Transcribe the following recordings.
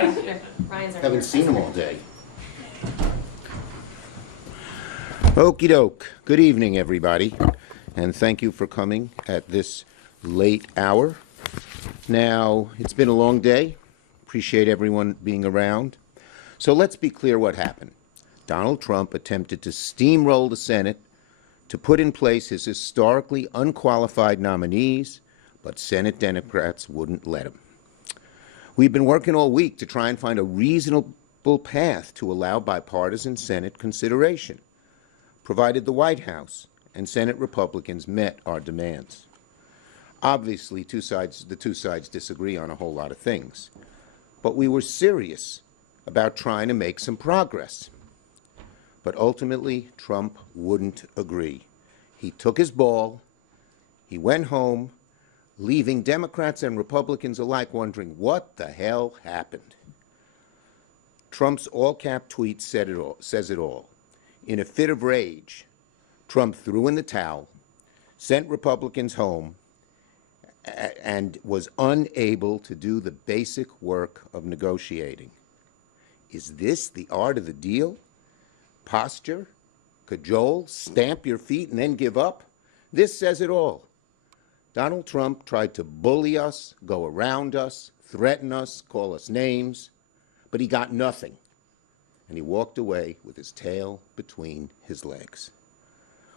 Haven't seen him all day. Okie doke. Good evening, everybody, and thank you for coming at this late hour. Now, it's been a long day. Appreciate everyone being around. So let's be clear what happened. Donald Trump attempted to steamroll the Senate to put in place his historically unqualified nominees, but Senate Democrats wouldn't let him. We've been working all week to try and find a reasonable path to allow bipartisan Senate consideration, provided the White House and Senate Republicans met our demands. Obviously, the two sides disagree on a whole lot of things, but we were serious about trying to make some progress. But ultimately, Trump wouldn't agree. He took his ball, he went home, leaving Democrats and Republicans alike wondering what the hell happened. Trump's all-cap tweet says it all. In a fit of rage, Trump threw in the towel, sent Republicans home, and was unable to do the basic work of negotiating. Is this the art of the deal? Posture, cajole, stamp your feet, and then give up? This says it all. Donald Trump tried to bully us, go around us, threaten us, call us names, but he got nothing. And he walked away with his tail between his legs.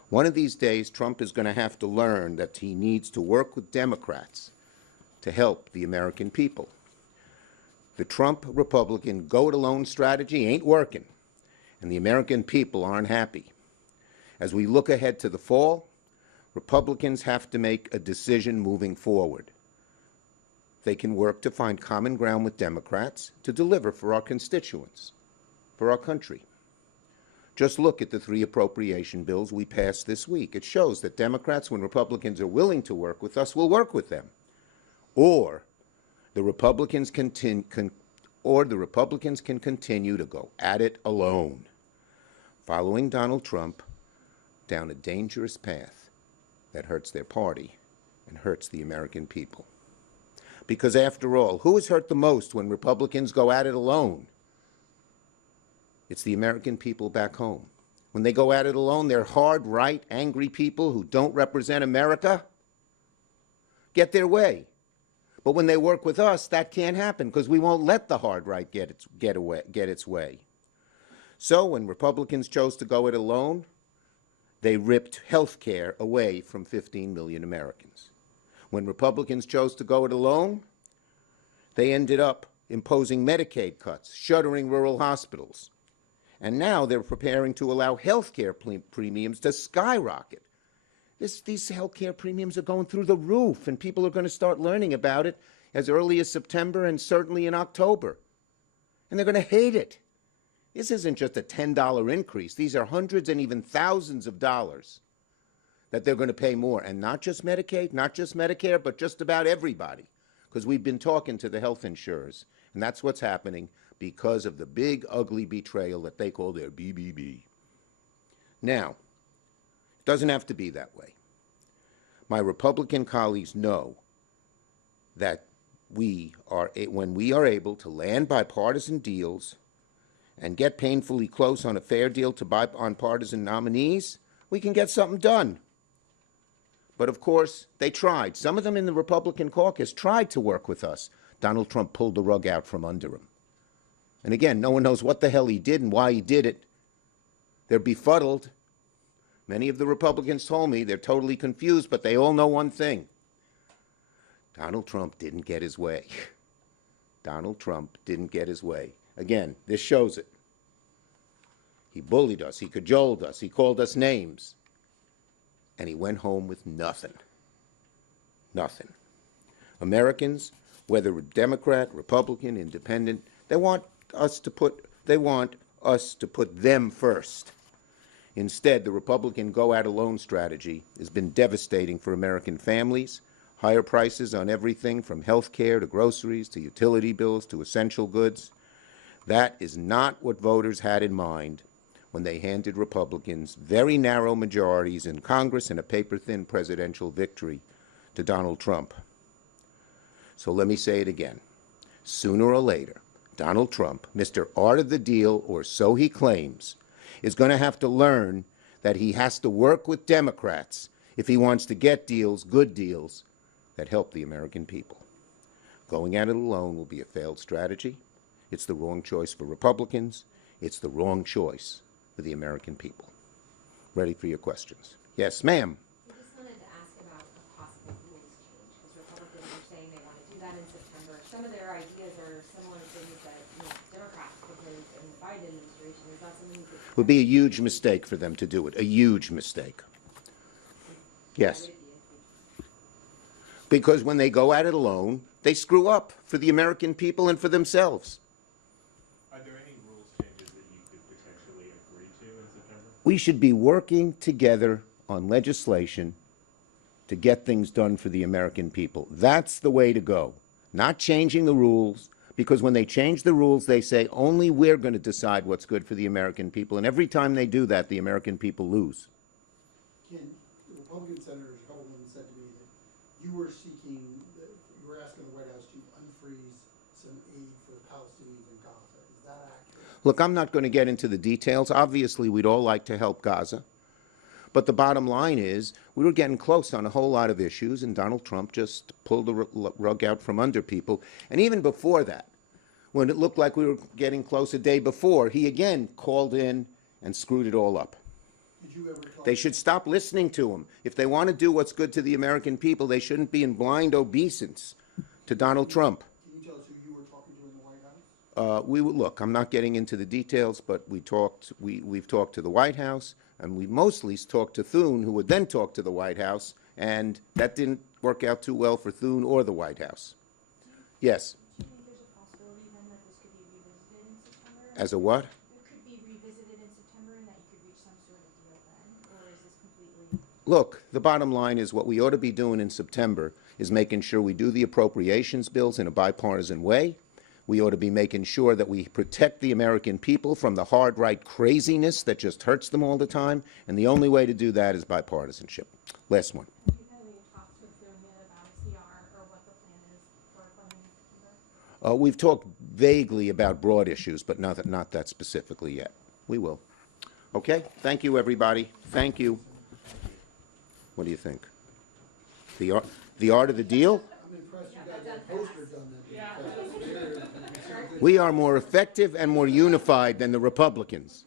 One of these days, Trump is going to have to learn that he needs to work with Democrats to help the American people. The Trump Republican go-it-alone strategy ain't working, and the American people aren't happy. As we look ahead to the fall, Republicans have to make a decision moving forward. They can work to find common ground with Democrats to deliver for our constituents, for our country. Just look at the 3 appropriation bills we passed this week. It shows that Democrats, when Republicans are willing to work with us, will work with them. Or the Republicans can continue to go at it alone, following Donald Trump down a dangerous path that hurts their party and hurts the American people. Because after all, who is hurt the most when Republicans go at it alone? It's the American people back home. When they go at it alone, they're hard, right, angry people who don't represent America get their way. But when they work with us, that can't happen because we won't let the hard right get its way. So when Republicans chose to go it alone, they ripped health care away from 15 million Americans. When Republicans chose to go it alone, they ended up imposing Medicaid cuts, shuttering rural hospitals. And now they're preparing to allow health care premiums to skyrocket. These health care premiums are going through the roof, and people are going to start learning about it as early as September and certainly in October. And they're going to hate it. This isn't just a $10 increase. These are hundreds and even thousands of dollars that they're going to pay more. And not just Medicaid, not just Medicare, but just about everybody. Because we've been talking to the health insurers. And that's what's happening because of the big, ugly betrayal that they call their BBB. Now, it doesn't have to be that way. My Republican colleagues know that when we are able to land bipartisan deals and get painfully close on a fair deal to bipartisan nominees, we can get something done. But of course, they tried. Some of them in the Republican caucus tried to work with us. Donald Trump pulled the rug out from under him. And again, no one knows what the hell he did and why he did it. They're befuddled. Many of the Republicans told me they're totally confused, but they all know one thing. Donald Trump didn't get his way. Donald Trump didn't get his way. Again, this shows it. He bullied us, he cajoled us, he called us names, and he went home with nothing. Nothing. Americans, whether Democrat, Republican, Independent, they want us to put them first. Instead, the Republican go-at-alone strategy has been devastating for American families. Higher prices on everything from health care to groceries to utility bills to essential goods. That is not what voters had in mind when they handed Republicans very narrow majorities in Congress and a paper-thin presidential victory to Donald Trump. So let me say it again. Sooner or later, Donald Trump, Mr. Art of the Deal, or so he claims, is going to have to learn that he has to work with Democrats if he wants to get deals, good deals, that help the American people. Going at it alone will be a failed strategy. It's the wrong choice for Republicans. It's the wrong choice for the American people. Ready for your questions. Yes, ma'am. I just wanted to ask about a possible rules change, because Republicans are saying they want to do that in September. Some of their ideas are similar things that Democrats proposed in the Biden administration. Is that something you could... It would be a huge mistake for them to do it, a huge mistake. Yes. Because when they go at it alone, they screw up for the American people and for themselves. Are there any rules changes that you could potentially agree to in September? We should be working together on legislation to get things done for the American people. That's the way to go. Not changing the rules, because when they change the rules, they say only we're going to decide what's good for the American people. And every time they do that, the American people lose. Ken, the Republican senators, a couple of them said to me that you were asking the White House to unfreeze some aid for the Palestinians in Gaza. Is that accurate? Look, I'm not going to get into the details. Obviously, we'd all like to help Gaza. But the bottom line is we were getting close on a whole lot of issues, and Donald Trump just pulled the rug out from under people. And even before that, when it looked like we were getting close a day before, he again called in and screwed it all up. Did you ever talk? They should stop listening to him. If they want to do what's good to the American people, they shouldn't be in blind obeisance to Donald Trump. Can you tell us who you were talking to in the White House? Look, I'm not getting into the details, but we've talked to the White House, and we mostly talked to Thune, who would then talk to the White House, and that didn't work out too well for Thune or the White House. Yes. Do you think there's a possibility then that this could be revisited in September? As a what? It could be revisited in September and that you could reach some sort of deal then? Or is this completely... Look, the bottom line is what we ought to be doing in September is making sure we do the appropriations bills in a bipartisan way. We ought to be making sure that we protect the American people from the hard right craziness that just hurts them all the time. And the only way to do that is bipartisanship. Last one. Have you had any talks with Thune yet about a CR or what the plan is for funding in September? We've talked vaguely about broad issues, but not that specifically yet. We will. Okay? Thank you, everybody. Thank you. What do you think? The art of the deal? I'm impressed you got that poster done then. We are more effective and more unified than the Republicans.